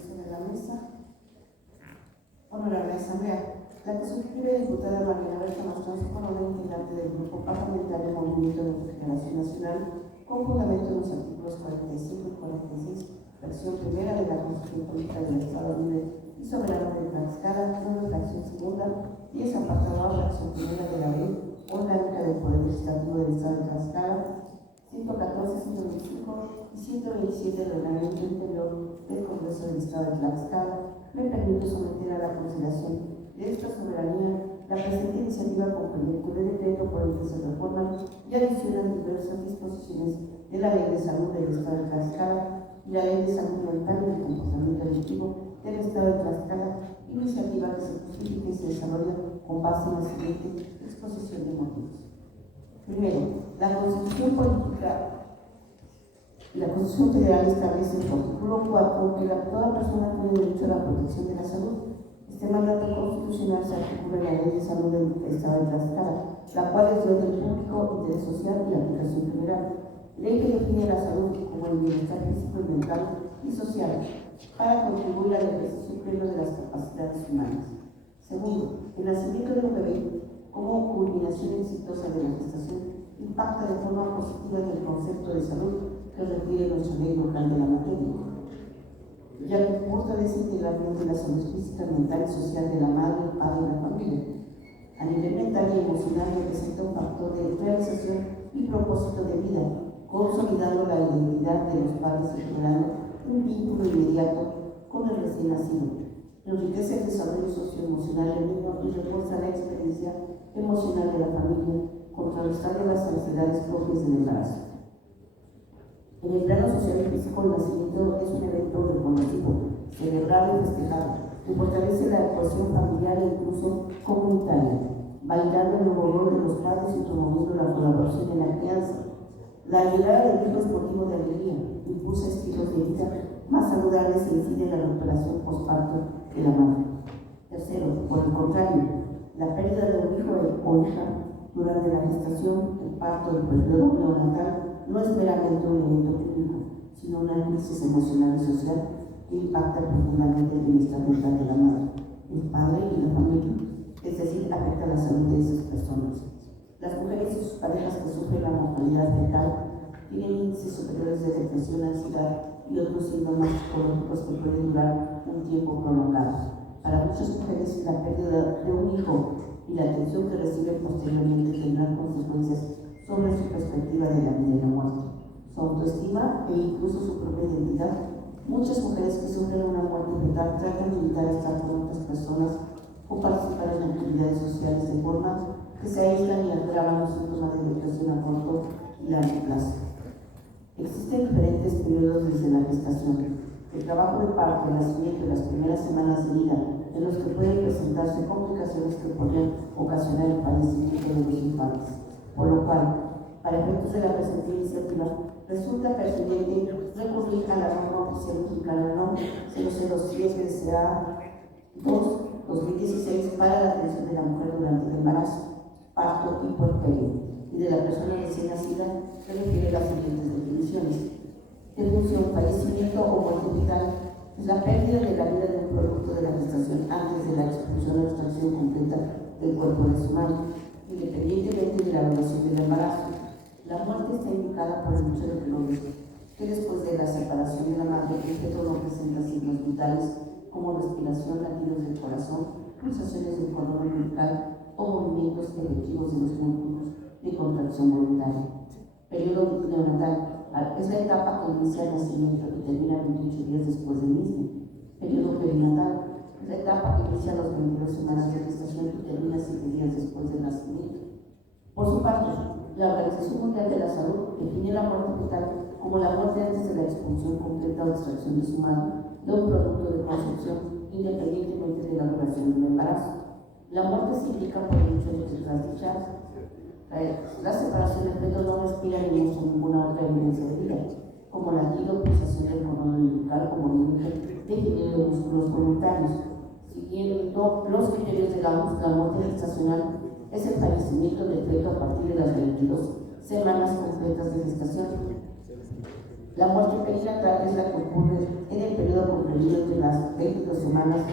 sobre la mesa. Honorable Asamblea, la constitutiva diputada Marina Berta Mastronza Corona, integrante del Grupo Parlamentario Movimiento de Regeneración Nacional, con fundamento en los artículos 45 y 46, versión primera de la Constitución Política del Estado Libre y Soberano de Tlaxcala, número fracción segunda, 10 apartado A, fracción primera de la Ley Orgánica del Poder Legislativo del Estado de Tlaxcala, 114, 125 y 127 del Reglamento Interior del Congreso del Estado de Tlaxcala, me permito someter a la consideración de esta soberanía la presente iniciativa con proyecto de decreto por el que se reforman y adicionan diversas disposiciones de la Ley de Salud del Estado de Tlaxcala y la Ley de Salud Mental y el Comportamiento Adictivo del Estado de Tlaxcala, iniciativa que se justifica y se desarrolla con base en la siguiente exposición de motivos. Primero, la Constitución Federal establece en su artículo 4 que toda persona tiene derecho a la protección de la salud. Este mandato constitucional se articula en la Ley de Salud del Estado de Tlaxcala, la cual es de orden público, interés social y aplicación general. Ley que define la salud como el bienestar físico y mental y social para contribuir al ejercicio pleno de las capacidades humanas. Segundo, el nacimiento de un bebé como culminación exitosa de la gestación impacta de forma positiva en el concepto de salud que refiere nuestra ley local de la materia, ya que fortalece integralmente la salud física, mental y social de la madre, el padre y la familia. A nivel mental y emocional representa un factor de realización y propósito de vida, consolidando la identidad de los padres y generando un vínculo inmediato con el recién nacido. Enriquece el desarrollo socioemocional del niño y refuerza la experiencia emocional de la familia, contrarrestando las ansiedades propias del embarazo. En el plano social y físico, el nacimiento es un evento reconocido, celebrado y festejado, que fortalece la cohesión familiar e incluso comunitaria, validando el nuevo rol de los padres y promoviendo la colaboración en la crianza. La llegada del hijo es motivo de alegría, impulsa estilos de vida más saludables e incide en la recuperación postparto de la madre. Tercero, por el contrario, la pérdida de un hijo o hija durante la gestación, el parto del periodo neonatal no es meramente un evento clínico, sino una crisis emocional y social que impacta profundamente el bienestar mental de la madre, el padre y la familia, es decir, afecta la salud de esas personas. Las mujeres y sus parejas que sufren la mortalidad fetal tienen índices superiores de depresión, ansiedad y otros síntomas psicológicos que pueden durar un tiempo prolongado. Para muchas mujeres, la pérdida de un hijo y la atención que reciben posteriormente tendrán consecuencias sobre su perspectiva de la vida y la muerte, su autoestima e incluso su propia identidad. Muchas mujeres que sufren una muerte fetal tratan de evitar estar con otras personas o participar en actividades sociales de forma que se aíslan y agravan los síntomas de depresión a corto y largo plazo. Existen diferentes periodos desde la gestación. El trabajo de parto, el nacimiento y las primeras semanas de vida, en los que pueden presentarse complicaciones que podrían ocasionar el fallecimiento de los infantes. Por lo cual, para efectos de la presente iniciativa, resulta pertinente recurrir a la norma oficial mexicana No. 007 SA 2/2016 para la atención de la mujer durante el embarazo, parto y puerperio, y de la persona recién nacida que refiere las siguientes definiciones. Defunción, fallecimiento o muerte fetal es la pérdida de la vida de un producto de la gestación antes de la expulsión o extracción completa del cuerpo de su madre, independientemente de la duración del embarazo. La muerte está indicada por el hecho de que después de la separación de la madre, el feto no presenta signos vitales como respiración, latidos del corazón, pulsaciones del cordón umbilical o movimientos efectivos de los músculos de contracción voluntaria. Periodo neonatal es la etapa que inicia el nacimiento y termina 28 días después del mismo. Periodo perinatal es la etapa que inicia las 22 semanas de gestación y termina 7 días después del nacimiento. Por su parte, la Organización Mundial de la Salud define la muerte fetal como la muerte antes de la expulsión completa o extracción de su madre de un producto de concepción, independientemente de la duración del embarazo. La muerte se indica por el hecho de que tras dicha la separación del feto no respira ni muestra ninguna otra evidencia de vida, como latido, pulsación del cordón umbilical o movimiento definido de músculos voluntarios. Siguiendo los criterios de la muerte gestacional, es el fallecimiento del feto a partir de las 22 semanas completas de gestación. La muerte perinatal es la que ocurre en el periodo comprendido entre las semanas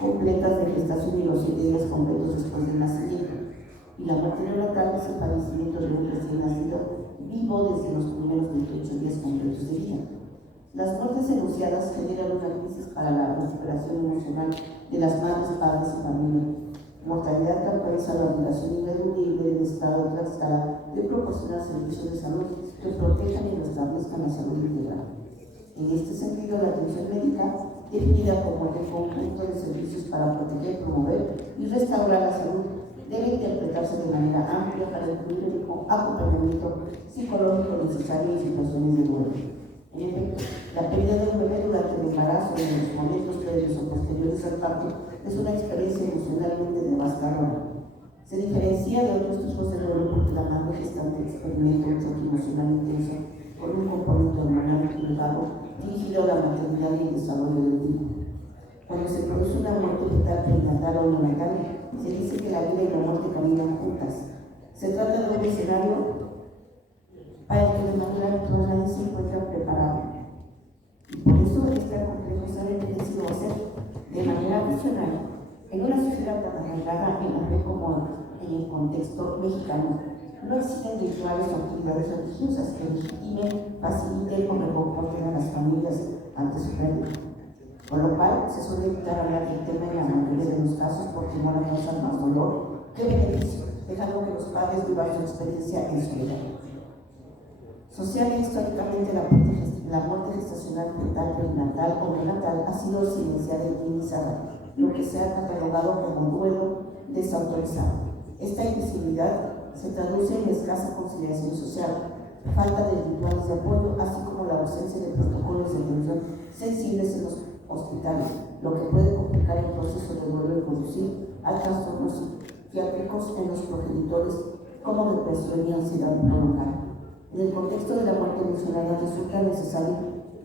completas de gestación y los 7 días completos después del nacimiento. Y la muerte neonatal es el padecimiento de un recién nacido vivo desde los primeros 28 días completos de vida. Las muertes enunciadas generan una crisis para la recuperación emocional de las madres, padres y familia. Mortalidad que autoriza la obligación ineludible del Estado de Tlaxcala de proporcionar servicios de salud que protejan y restablezcan la salud integral. En este sentido, la atención médica, definida como el conjunto de servicios para proteger, promover y restaurar la salud, debe interpretarse de manera amplia para incluir el acompañamiento psicológico necesario en situaciones de duelo. En efecto, la pérdida de un bebé durante el embarazo y en los momentos previos o posteriores al parto es una experiencia emocionalmente devastadora. Se diferencia de otros tipos de duelo porque la madre gestante experimenta un choque emocional intenso con un componente hormonal elevado dirigido a la maternidad y el desarrollo del niño. Cuando se produce una muerte fetal perinatal o neonatal, se dice que la vida y la muerte caminan juntas. Se trata de un escenario para el que de manera natural nadie se encuentra preparado. Y por eso es tan complejo saber qué decidió hacer de manera adicional en una sociedad tan arraigada en la fe como en el contexto mexicano. No existen rituales o actividades religiosas que legitimen, faciliten o reconforten a las familias ante su pérdida. Con lo cual, se suele evitar hablar del tema en la mayoría de los casos por temor a causar más dolor que beneficio, dejando que los padres vivan su experiencia en soledad. Social e históricamente, la muerte gestacional fetal, perinatal o neonatal ha sido silenciada y minimizada, lo que se ha catalogado como duelo desautorizado. Esta invisibilidad se traduce en escasa conciliación social, falta de rituales de apoyo, así como la ausencia de protocolos de atención sensibles en los hospitales, lo que puede complicar el proceso de duelo y conducir a trastornos psiquiátricos en los progenitores como depresión y ansiedad prolongada. En el contexto de la muerte mencionada resulta necesario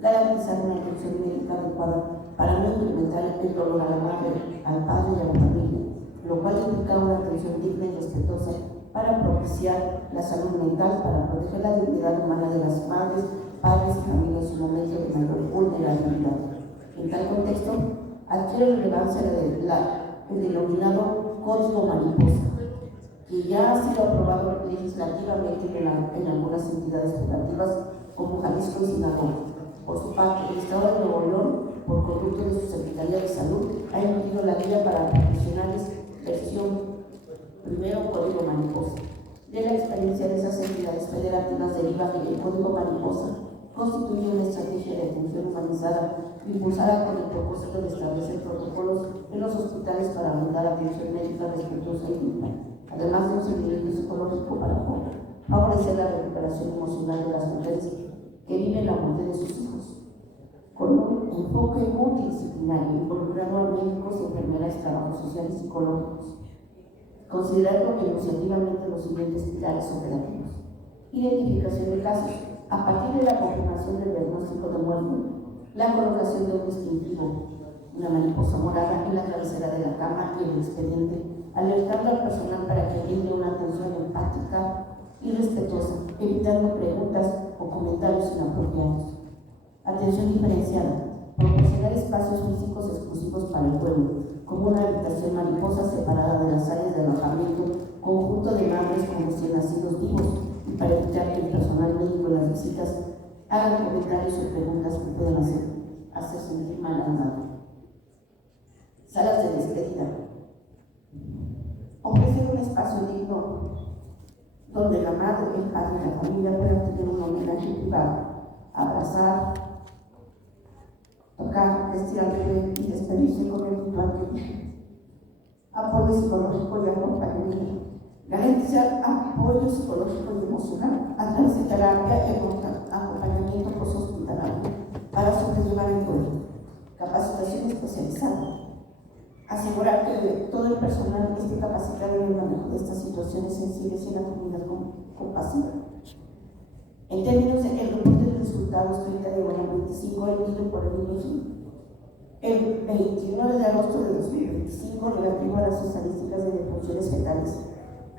garantizar una atención médica adecuada para no incrementar el dolor a la madre, al padre y a la familia, lo cual implica una atención digna y respetuosa para propiciar la salud mental, para proteger la dignidad humana de las madres, padres y familias en un momento de mayor vulnerabilidad. En tal contexto, adquiere relevancia el denominado Código Mariposa, que ya ha sido aprobado legislativamente en algunas entidades federativas como Jalisco y Sinaloa. Por su parte, el Estado de Nuevo León, por conducto de su Secretaría de Salud, ha emitido la guía para profesionales versión primero Código Mariposa. De la experiencia de esas entidades federativas deriva que el Código Mariposa constituye una estrategia de atención humanizada impulsada con el propósito de establecer protocolos en los hospitales para brindar atención médica respetuosa y digna, además de un seguimiento psicológico para favorecer la recuperación emocional de las mujeres que viven la muerte de sus hijos, con un enfoque multidisciplinario involucrando a médicos, enfermeras, trabajos sociales y psicológicos, considerando enunciativamente los siguientes pilares operativos: identificación de casos, a partir de la confirmación del diagnóstico de muerte, la colocación de un distintivo, una mariposa morada en la cabecera de la cama y el expediente, alertando al personal para que brinde una atención empática y respetuosa, evitando preguntas o comentarios inapropiados. Atención diferenciada, proporcionar espacios físicos exclusivos para el duelo, como una habitación mariposa separada de las áreas de alojamiento, conjunto de madres con recién nacidos vivos, y para evitar que el personal médico en las visitas hagan comentarios o preguntas que puedan hacer sentir mal al madre. Salas de despedida. Ofrecer un espacio digno donde la madre, el padre y la familia puedan tener un homenaje privado, abrazar, tocar, vestir al bebé y despedirse con el ritual de apoyo psicológico y acompañamiento. Garantizar apoyo psicológico y emocional a través de terapia y acompañamiento post-hospitalario para sobrellevar el duelo. Capacitación especializada. Asegurar que todo el personal esté capacitado en el manejo de estas situaciones sensibles en la comunidad compasiva. En términos del reporte de resultados 30 de abril 25 emitido por el INEGI el 29 de agosto de 2025 relativo a las estadísticas de defunciones fetales.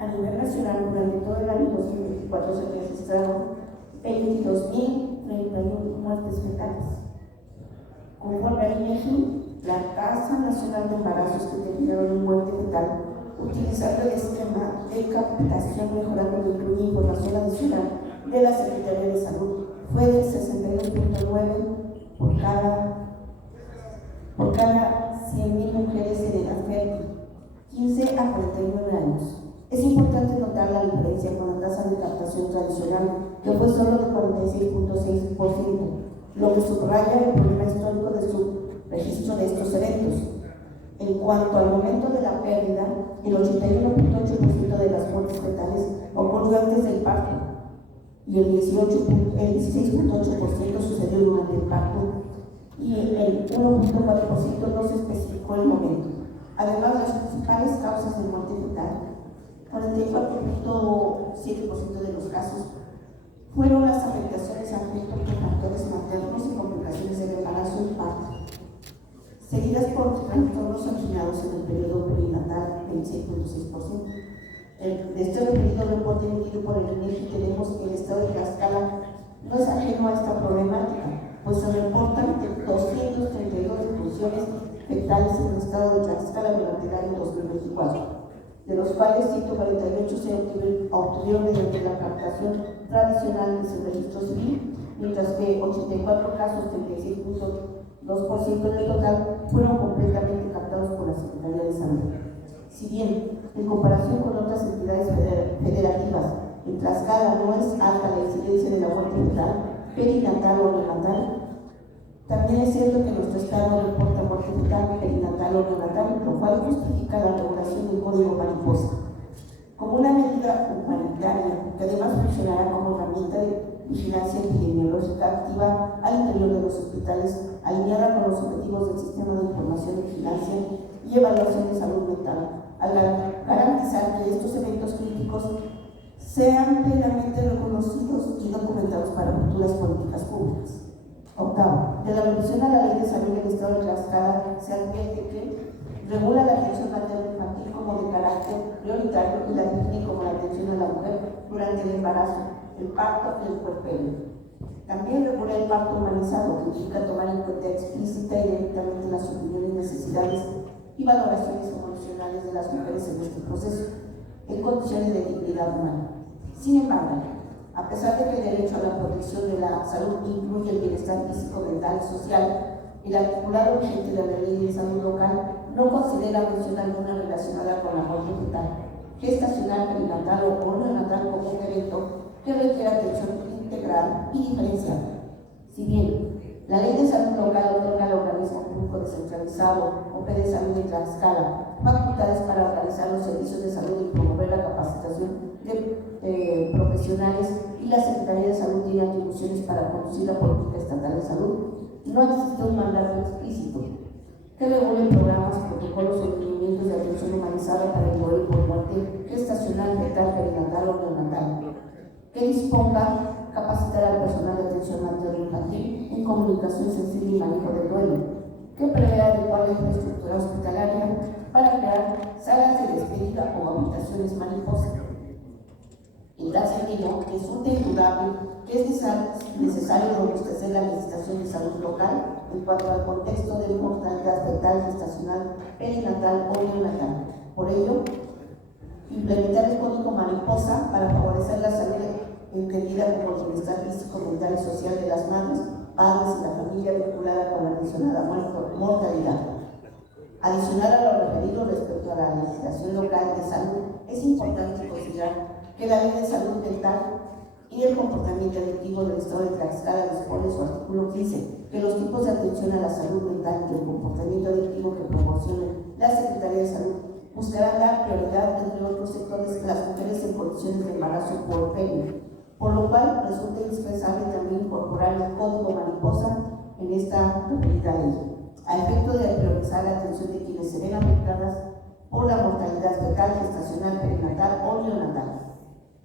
A nivel nacional, durante todo el año 2024 se registraron 22.031 muertes fetales. Conforme al INEGI, la tasa nacional de embarazos que terminaron en muerte fetal, utilizando el esquema de captación mejorando que incluye información adicional de la Secretaría de Salud, fue del 62.9 por cada 100.000 mujeres en edad fértil, 15 a 49 años. Es importante notar la diferencia con la tasa de captación tradicional, que fue solo de 46.6%, lo que subraya el problema histórico de su registro de estos eventos. En cuanto al momento de la pérdida, el 81.8% de las muertes fetales ocurrió antes del parto y el 16.8% sucedió durante el parto y el 1.4% no se especificó el momento. Además, las principales causas de muerte fetal, 44.7% de los casos, fueron las afectaciones a feto por factores maternos y complicaciones del embarazo y parto, seguidas por trastornos originados en el periodo perinatal, 26.6%. De este referido reporte emitido por el INEGI tenemos que el estado de Tlaxcala no es ajeno a esta problemática, pues se reportan 232 defunciones fetales en el estado de Tlaxcala durante el año 2024, de los cuales 148 se obtuvieron mediante la captación tradicional de su registro civil, mientras que 84 casos, 36.2% del total, fueron completamente captados por la Secretaría de Salud. Si bien, en comparación con otras entidades federativas, en Tlaxcala no es alta la incidencia de la muerte fetal, perinatal o neonatal, también es cierto que nuestro estado no reporta muerte fetal, perinatal o neonatal, lo cual justifica la regulación del código mariposa. Como una medida humanitaria, que además funcionará como herramienta de vigilancia epidemiológica activa al interior de los hospitales, alineada con los objetivos del Sistema de Información de Vigilancia y Evaluación de Salud Mental, al garantizar que estos eventos críticos sean plenamente reconocidos y documentados para futuras políticas públicas. Octavo, de la revisión a la Ley de Salud del Estado de Tlaxcala se advierte que regula la atención materno-infantil como de carácter prioritario y la define como la atención a la mujer durante el embarazo, el parto y el puerperio. También regula el parto humanizado, que implica tomar en cuenta explícita y directamente las opiniones, necesidades y valoraciones emocionales de las mujeres en este proceso, en condiciones de dignidad humana. Sin embargo, a pesar de que el derecho a la protección de la salud incluye el bienestar físico, mental y social, el articulado vigente de la Ley de Salud Local no considera mención alguna relacionada con la muerte fetal, gestacional, perinatal o neonatal como un evento que requiere atención integral y diferenciada. Si bien la Ley de Salud Local otorga al organismo público descentralizado o de Salud de Tlaxcala facultades para organizar los servicios de salud y promover la capacitación de profesionales, y la Secretaría de Salud tiene atribuciones para conducir la política estatal de salud, no existe un mandato explícito que regule programas, protocolos o lineamientos de atención humanizada para el dolor por muerte gestacional, fetal, perinatal o neonatal, que disponga capacitar al personal de atención materno-infantil en comunicación sensible y manejo del duelo, que prevé adecuar la infraestructura hospitalaria para crear salas de despedida o habitaciones mariposa. En tal sentido, resulta indudable que es necesario robustecer la legislación de salud local en cuanto al contexto de mortalidad fetal, gestacional, perinatal o neonatal. Por ello, implementar el código mariposa para favorecer la salud entendida como el bienestar físico, mental y social de las madres, padres y la familia vinculada con la mencionada mortalidad. Adicional a lo referido respecto a la legislación local de salud, es importante considerar que la Ley de Salud Mental y el Comportamiento Adictivo del Estado de Tlaxcala dispone en su artículo 15 que los tipos de atención a la salud mental y el comportamiento adictivo que proporcione la Secretaría de Salud buscarán dar prioridad entre otros sectores a las mujeres en condiciones de embarazo puerperio, por lo cual resulta indispensable también incorporar el código mariposa en esta referida ley, a efecto de priorizar la atención de quienes se ven afectadas por la mortalidad fetal, gestacional, perinatal o neonatal.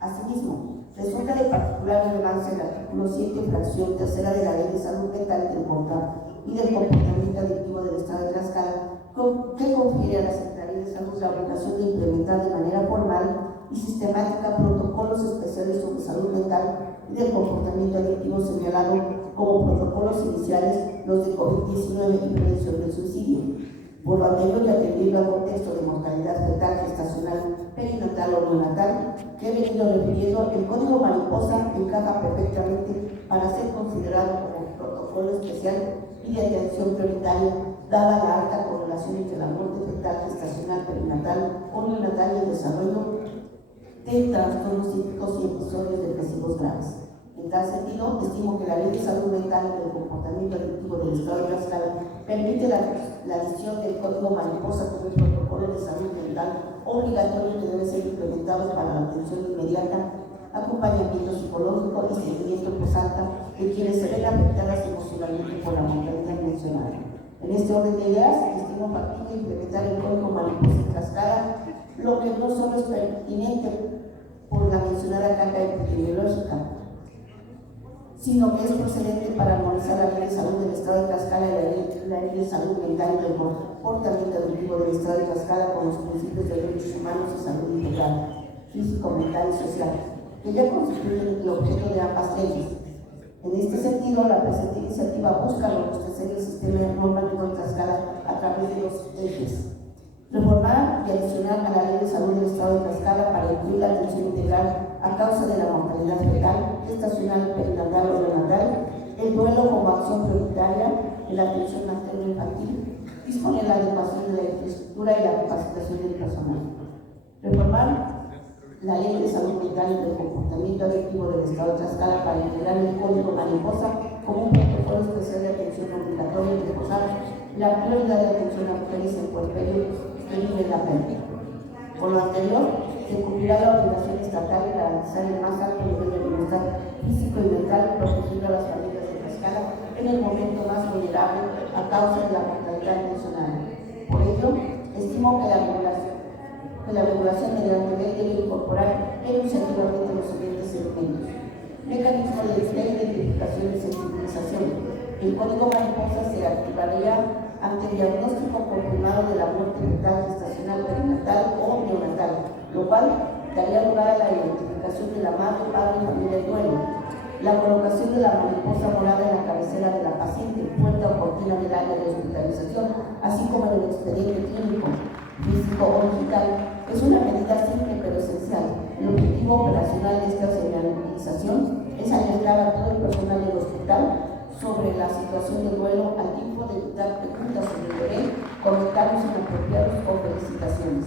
Asimismo, resulta de particular relevancia el artículo 7, fracción tercera de la Ley de Salud Mental y del Comportamiento Adictivo del Estado de Tlaxcala, que confiere a la Secretaría de Salud la obligación de implementar de manera formal y sistemática protocolos especiales sobre salud mental y del comportamiento adictivo señalado como protocolos iniciales los de COVID-19 y prevención del suicidio. Por lo anterior y atendiendo al contexto de mortalidad fetal, gestacional, perinatal o neonatal que he venido refiriendo, el Código Mariposa encaja perfectamente para ser considerado como protocolo especial y de atención prioritaria, dada la alta correlación entre la muerte fetal, gestacional, perinatal o neonatal y el desarrollo de trastornos psíquicos y episodios depresivos graves. En tal sentido, estimo que la Ley de Salud Mental y del Comportamiento Adictivo del Estado de Tlaxcala permite la adición del Código Mariposa como un protocolo de salud mental obligatorio que debe ser implementado para la atención inmediata, acompañamiento psicológico y seguimiento post-alta de quienes se ven afectadas emocionalmente por la mortalidad mencionada. En este orden de ideas, estimo factible implementar el Código Mariposa en Tlaxcala, lo que no solo es pertinente por la mencionada carga epidemiológica, sino que es procedente para armonizar la Ley de Salud del Estado de Tlaxcala y la Ley de Salud Mental y del Comportamiento Adictivo del Estado de Tlaxcala con los principios de derechos humanos y salud integral, físico, mental y social, que ya constituyen el objeto de ambas leyes. En este sentido, la presente iniciativa busca robustecer el sistema normativo de Tlaxcala a través de los ejes: reformar y adicionar a la Ley de Salud del Estado de Tlaxcala para incluir la atención integral a causa de la mortalidad fetal, gestacional, perinatal o neonatal, el duelo como acción prioritaria en la atención materno-infantil, disponer la adecuación de la infraestructura y la capacitación del personal. Reformar la Ley de Salud Mental y del Comportamiento Adictivo del Estado de Tlaxcala para integrar el Código Mariposa como un protocolo especial de atención obligatoria y reforzar la prioridad de atención a mujeres en puerperio que viven la pérdida. Por lo anterior, se cumplirá la obligación estatal de garantizar el más alto nivel de bienestar físico y mental, protegiendo a las familias de Tlaxcala en el momento más vulnerable a causa de la mortalidad mencionada. Por ello, estimo que la regulación mediante ley debe incorporar enunciativamente los siguientes elementos: mecanismo de identificación y sensibilización. El Código Mariposa se activaría ante el diagnóstico confirmado de la muerte fetal, gestacional, perinatal o neonatal, lo cual daría lugar a la identificación de la madre, padre y familia en duelo, la colocación de la mariposa morada en la cabecera de la paciente, puerta o cortina del área de hospitalización, así como en el expediente clínico, físico o digital, es una medida simple pero esencial. El objetivo operacional de esta señalización es alertar a todo el personal del hospital sobre la situación de duelo al tiempo de evitar preguntas sobre el bebé, comentarios inapropiados o felicitaciones.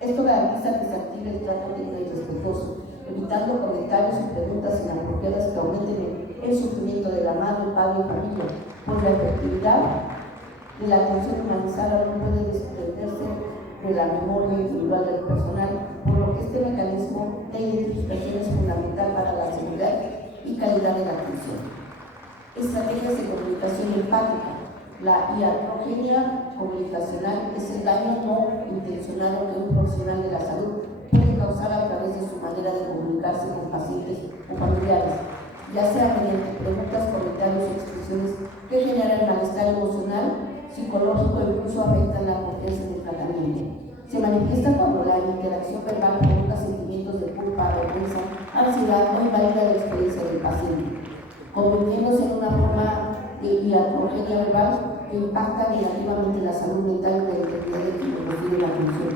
Esto garantiza que se active el trato digno y respetuoso, evitando comentarios y preguntas inapropiadas que aumenten el sufrimiento de la madre, padre y familia, pues la efectividad de la atención humanizada no puede desprenderse de la memoria individual del personal, por lo que este mecanismo de identificación es fundamental para la seguridad y calidad de la atención. Estrategias de comunicación empática. La iatrogenia comunicacional es el daño no intencionado que un profesional de la salud puede causar a través de su manera de comunicarse con pacientes o familiares, ya sea mediante preguntas, comentarios o expresiones que generan malestar emocional, psicológico e incluso afectan la confianza del tratamiento. Se manifiesta cuando la interacción verbal provoca sentimientos de culpa, vergüenza, ansiedad o invalida la experiencia del paciente, convirtiéndose en una forma de iatrogenia verbal que impacta negativamente la salud mental y la integridad de quienes reciben la atención.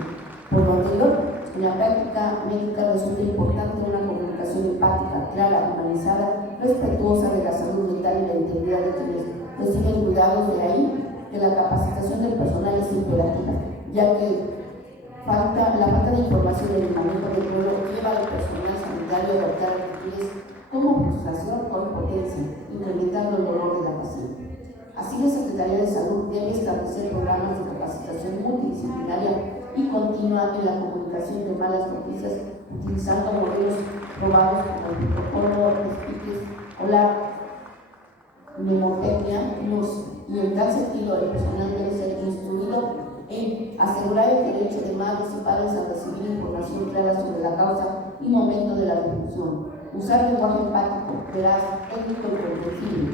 Por lo anterior, en la práctica médica resulta importante una comunicación empática, clara, humanizada, respetuosa de la salud mental y la integridad de quienes reciben cuidados. De ahí que la capacitación del personal es imperativa, ya que la falta de información en el manejo del duelo lleva al personal sanitario a adoptar actitudes como frustración o impotencia, incrementando el dolor de la paciente. Así, la Secretaría de Salud debe establecer programas de capacitación multidisciplinaria y continua en la comunicación de malas noticias, utilizando modelos probados como el protocolo de Speakers o la mnemotecnia y en tal sentido el personal debe ser instruido en asegurar el derecho de madres y padres a recibir información clara sobre la causa y momento de la difusión, usar lenguaje empático, veraz, ético y comprensible,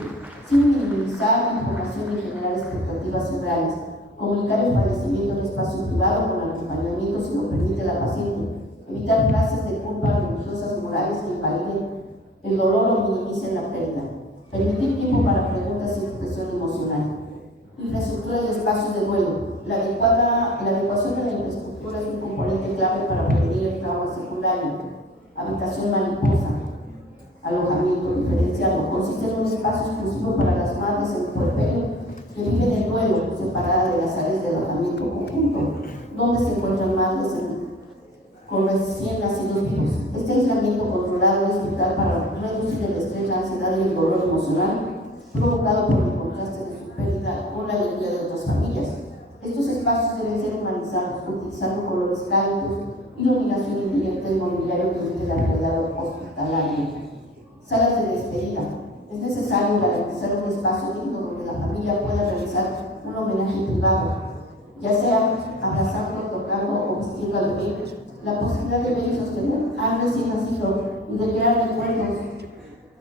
sin minimizar información y generar expectativas irreales, comunicar el padecimiento en espacio privado con acompañamiento si lo permite la paciente, evitar frases de culpa religiosas morales que invaliden el dolor o minimicen la pérdida. Permitir tiempo para preguntas y expresión emocional. Infraestructura de espacios de duelo. La adecuación de la infraestructura es un componente clave para prevenir el trauma secundario. Habitación mariposa. Alojamiento diferenciado. Consiste en un espacio exclusivo para las madres en el puerperio que viven en duelo, separada de las áreas de alojamiento conjunto, donde se encuentran madres con recién nacidos vivos. Este aislamiento controlado es vital para reducir el estrés, la ansiedad y el dolor emocional provocado por el contraste de su pérdida con la alegría de otras familias. Estos espacios deben ser humanizados, utilizando colores cálidos, iluminación inteligente y mobiliario que evite la realidad hospitalaria. Salas de despedida. Es necesario garantizar un espacio digno donde la familia pueda realizar un homenaje privado, ya sea abrazando, tocando o vistiendo al bebé. La posibilidad de ver y sostener al recién nacido y de crear recuerdos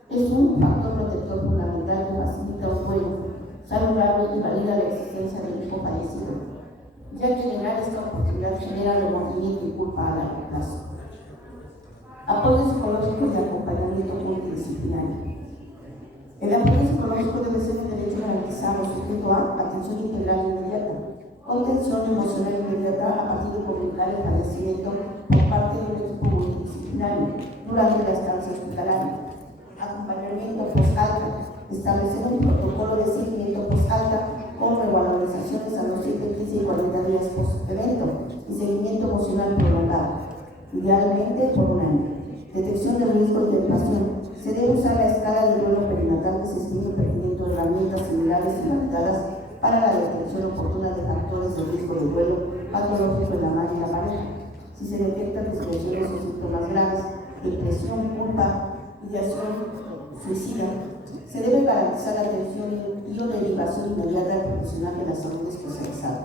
es un factor protector fundamental que facilita un duelo saludable y valida la existencia del hijo fallecido, ya que negar esta oportunidad genera remordimiento y culpa a largo plazo. Apoyo psicológico y acompañamiento multidisciplinario. El apoyo psicológico debe ser un derecho garantizado sujeto a atención integral inmediata, contención emocional inmediata a partir de comunicar el fallecimiento por parte de un equipo multidisciplinario durante la estancia hospitalaria. Acompañamiento post-alta. Establecer un protocolo de seguimiento post-alta con revalorizaciones a los 7, 15 y 40 días post-evento y seguimiento emocional prolongado, idealmente por un año. Detección de riesgo y derivación. Se debe usar la escala de duelo perinatal que se estime pertinente herramientas similares y validadas para la detección oportuna de factores de riesgo de duelo patológico en la madre y la pareja. Si se detectan disfunciones o síntomas graves, depresión, culpa, ideación suicida, se debe garantizar la atención y o derivación inmediata al profesional de la salud especializado.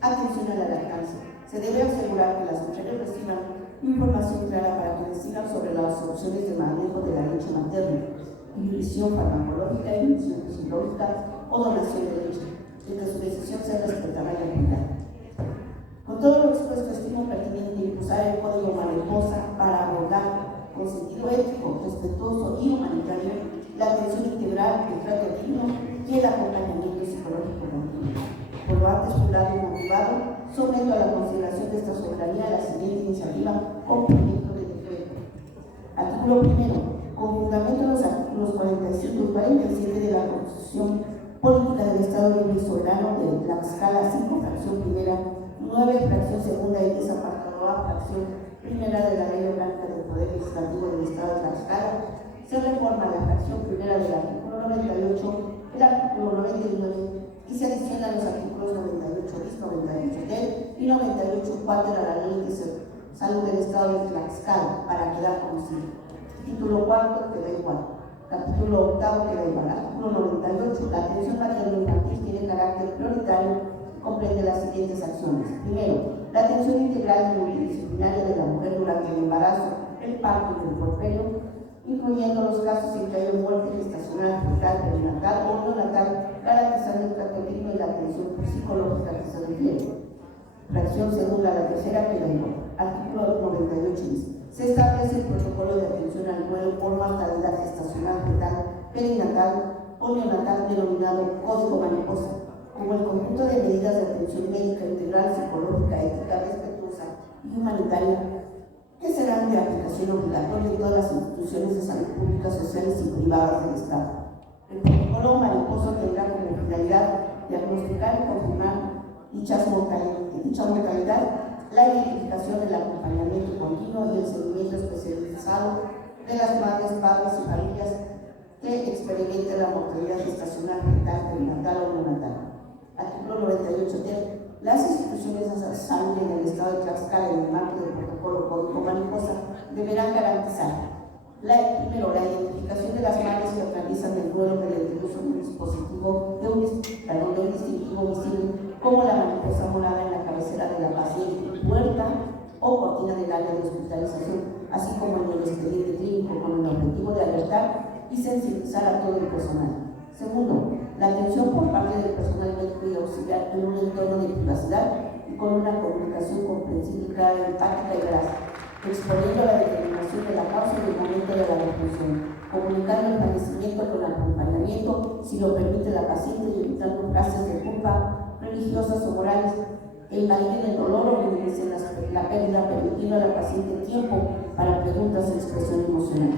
Atención a la lactancia. Se debe asegurar que las mujeres reciban información clara para que decidan sobre las opciones de manejo de la leche materna, inhibición farmacológica, inhibición fisiológica o donación de leche, y que su decisión sea respetada y aplicada. Con todo lo expuesto, estimo pertinente impulsar el código mariposa para abordar con sentido ético, respetuoso y humanitario la atención integral, el trato digno y el acompañamiento psicológico continuo. Por lo antes fundado y motivado, someto a la consideración de esta soberanía la siguiente iniciativa o proyecto de decreto. Artículo primero. Con fundamento en los artículos 45 y 47 de la Constitución Política del Estado Libre y Soberano de Tlaxcala 5, fracción primera, 9, fracción segunda y 10, apartado A, fracción primera de la Ley Orgánica del Poder Legislativo del Estado de Tlaxcala, se reforma la fracción primera del artículo 98, el artículo 99 y se adicionan los artículos 98 bis, 98 D y 98 4 a la Ley de Salud del Estado de Tlaxcala para quedar conocido. Título cuarto queda igual. Capítulo octavo queda igual. Artículo 98. La atención materno-infantil tiene carácter prioritario y comprende las siguientes acciones. Primero, la atención integral y multidisciplinaria de la mujer durante el embarazo, el parto y el puerperio, incluyendo los casos en que haya muerte gestacional, fetal, perinatal o neonatal, garantizando el trato digno y la atención psicológica que se requiere. Fracción segunda, la tercera queda igual. Artículo 98 dice: se establece el protocolo de atención al duelo por mortalidad gestacional, fetal, perinatal o neonatal denominado Código Mariposa, como el conjunto de medidas de atención médica integral, psicológica, ética, respetuosa y humanitaria que serán de aplicación obligatoria en todas las instituciones de salud públicas, sociales y privadas del Estado. El protocolo mariposa tendrá como finalidad diagnosticar y confirmar dicha mortalidad, la identificación del acompañamiento continuo y el seguimiento especializado de las madres, padres y familias que experimenten la mortalidad gestacional, fetal, perinatal o neonatal. Artículo 98. Las instituciones de salud en el Estado de Tlaxcala, en el marco del protocolo Código Mariposa, deberán garantizar primero, la identificación de las madres que realizan el duelo mediante el uso de un dispositivo de un distintivo visible, como la mariposa morada en la cabecera de la paciente, puerta o cortina del área de hospitalización, así como en el expediente clínico, con el objetivo de alertar y sensibilizar a todo el personal. Segundo, la atención por parte del personal médico y auxiliar en un entorno de privacidad y con una comunicación comprensible, clara, empática y veraz, exponiendo la determinación de la causa y el momento de la defunción. comunicando el fallecimiento con acompañamiento, si lo permite la paciente, y evitando frases de culpa religiosas o morales que invalidan el dolor o minimicen la pérdida, permitiendo a la paciente tiempo para preguntas y expresión emocional.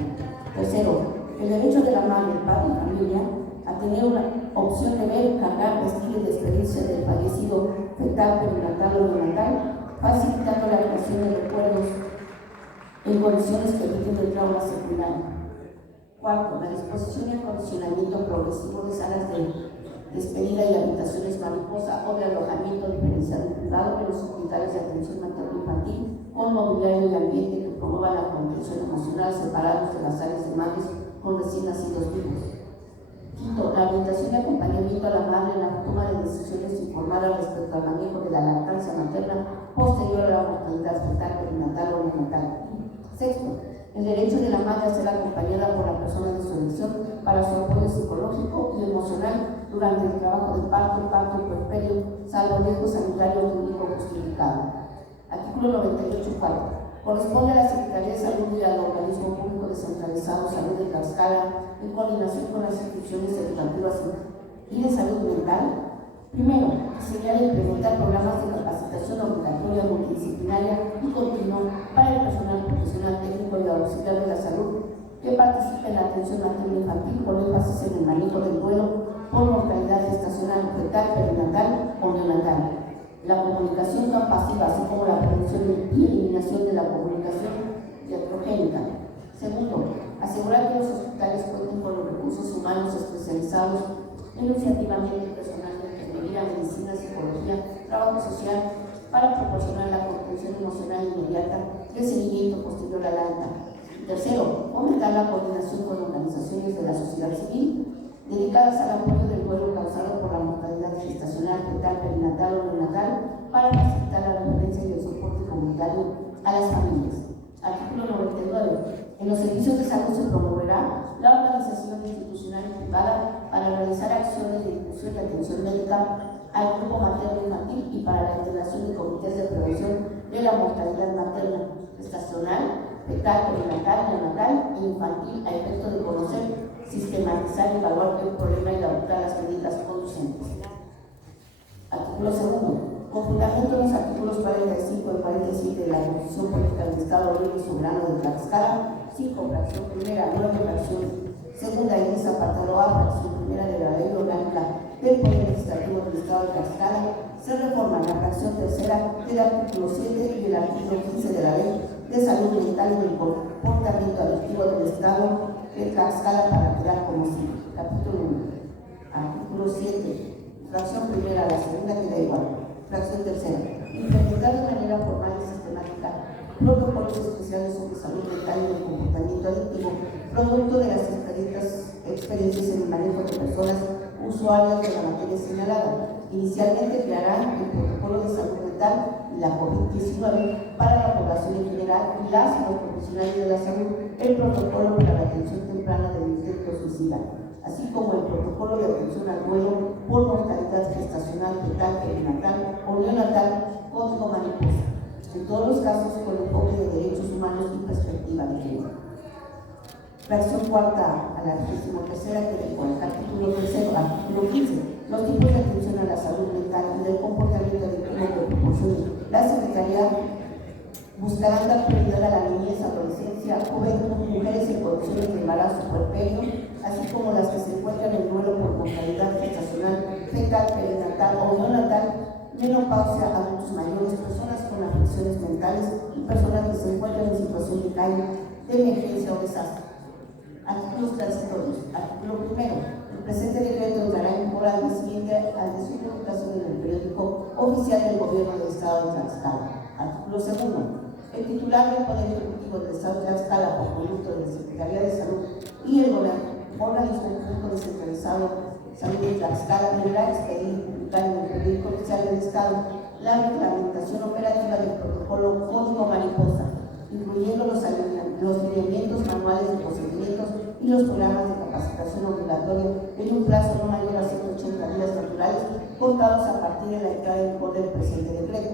Tercero, el derecho de la madre, el padre y familia a tener una opción de ver, cargar, vestir y despedirse del fallecido fetal, perinatal o neonatal, facilitando la creación de recuerdos en condiciones que eviten el trauma secundario. Cuarto, la disposición y acondicionamiento progresivo de salas de despedida y habitaciones mariposa o de alojamiento diferenciado y privado en los hospitales de atención materno-infantil con mobiliario y ambiente que promueva la contención emocional separados de las áreas de madres con recién nacidos vivos. Quinto, la orientación y acompañamiento a la madre en la toma de decisiones informadas respecto al manejo de la lactancia materna posterior a la mortalidad fetal, perinatal o neonatal. Sexto, el derecho de la madre a ser acompañada por la persona de su elección para su apoyo psicológico y emocional durante el trabajo de parto y puerperio, salvo riesgos sanitarios único justificado. Artículo 98.4. Corresponde a la Secretaría de Salud y al Organismo Público Descentralizado Salud de Tlaxcala, en coordinación con las instituciones educativas y de salud mental, primero, diseñar e implementar programas de capacitación obligatoria, multidisciplinaria y continua para el personal profesional técnico y auxiliar de la salud que participe en la atención materno-infantil con énfasis en el manejo del duelo por mortalidad gestacional, fetal, perinatal o neonatal. La comunicación no pasiva, así como la prevención y eliminación de la comunicación iatrogénica. Segundo, asegurar que los hospitales cuenten con los recursos humanos especializados iniciativamente, personalmente, enfermería, medicina, psicología, trabajo social, para proporcionar la contención emocional inmediata y el seguimiento posterior al alta. Tercero, fomentar la coordinación con organizaciones de la sociedad civil dedicadas al apoyo del duelo causado por la mortalidad gestacional, fetal, perinatal o neonatal para facilitar la referencia y el soporte comunitario a las familias. Artículo 99. En los servicios de salud se promoverá la organización institucional y privada para realizar acciones de difusión y atención médica al grupo materno-infantil y para la integración de comités de prevención de la mortalidad materna, gestacional, fetal, perinatal, neonatal e infantil a efecto de conocer, sistematizar y evaluar el problema y adoptar las medidas conducentes. Artículo 2. Con fundamento en los artículos 45 y 47 de la Constitución Política del Estado Libre y Soberano de Tlaxcala, 5, fracción primera, 9, fracción segunda y 10, apartado A, fracción primera de la Ley Orgánica del Poder Legislativo del Estado de Tlaxcala, se reforma la fracción tercera del artículo 7 y del artículo 15 de la Ley de Salud Mental y del Comportamiento Adictivo del Estado de Tlaxcala para quedar como sigue. Capítulo 1. Artículo 7. Fracción primera, la segunda queda igual. Fracción tercera. Implementar de manera formal y sistemática protocolos especiales sobre salud mental y el comportamiento adictivo, producto de las experiencias en el manejo de personas usuarias de la materia señalada. Inicialmente crearán el protocolo de salud mental y la COVID-19 para la población en general y los profesionales de la salud, el protocolo para la atención temprana del intento suicida, así como el protocolo de atención al duelo por mortalidad gestacional, fetal, perinatal o neonatal, código mariposa, en todos los casos con enfoque de derechos humanos y perspectiva de género. Fracción cuarta a la 33ª que igual. Capítulo 3, artículo 15. Los tipos de atención a la salud mental y del comportamiento adictivo que proporcione la Secretaría buscarán dar prioridad a la niñez, adolescencia, juventud, mujeres en condiciones de embarazo puerperio, así como las que se encuentran en duelo por mortalidad gestacional, fetal, perinatal o neonatal, menopausia, adultos mayores, personas con afecciones mentales y personas que se encuentran en situación de calle, de emergencia o desastre. Artículos transitorios. Artículo 1. El presente decreto entrará en vigor al día siguiente al de su publicación en el periódico oficial del Gobierno del Estado de Tlaxcala. Artículo 2. El titular del Poder Ejecutivo del Estado de Tlaxcala, por conducto de la Secretaría de Salud y el Organismo Público Descentralizado Salud de Tlaxcala, deberá expedir y publicar en el periódico oficial del Estado la reglamentación operativa del protocolo Código Mariposa, incluyendo los lineamientos manuales de procedimientos y los programas de capacitación obligatoria en un plazo no mayor a 180 días naturales, contados a partir de la entrada en vigor del presente decreto.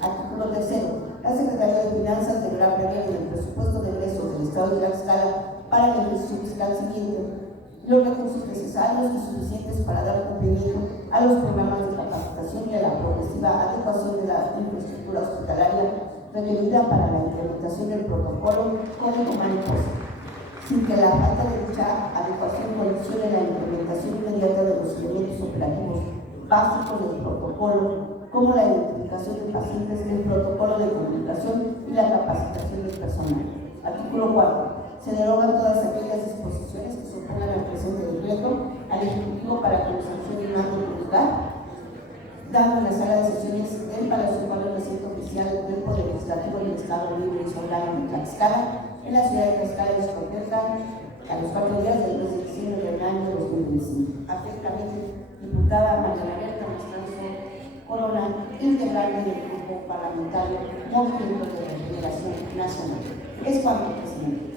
Artículo 3. La Secretaría de Finanzas deberá prever en el presupuesto de egresos del Estado de Tlaxcala para el ejercicio fiscal siguiente, los recursos necesarios y suficientes para dar cumplimiento a los programas de capacitación y a la progresiva adecuación de la infraestructura hospitalaria requerida para la implementación del protocolo Código Mariposa, sin que la falta de dicha adecuación condicione la implementación inmediata de los elementos operativos básicos del protocolo, como la identificación de pacientes, el protocolo de comunicación y la capacitación del personal. Artículo 4. Se derogan todas aquellas disposiciones que se opongan al presente decreto al Ejecutivo para que lo sancione y mande juzgar, dando en la sala de sesiones del Palacio del Recinto Oficial del Poder Legislativo del Estado Libre y Soberano de Tlaxcala, en la ciudad de Tlaxcala, Izcoteca, a los 4 días del mes de diciembre del año 2025. Atentamente, diputada María Berta Mastranzo Corona, integrante del Grupo Parlamentario Movimiento de Regeneración Nacional. Es cuanto, presidente.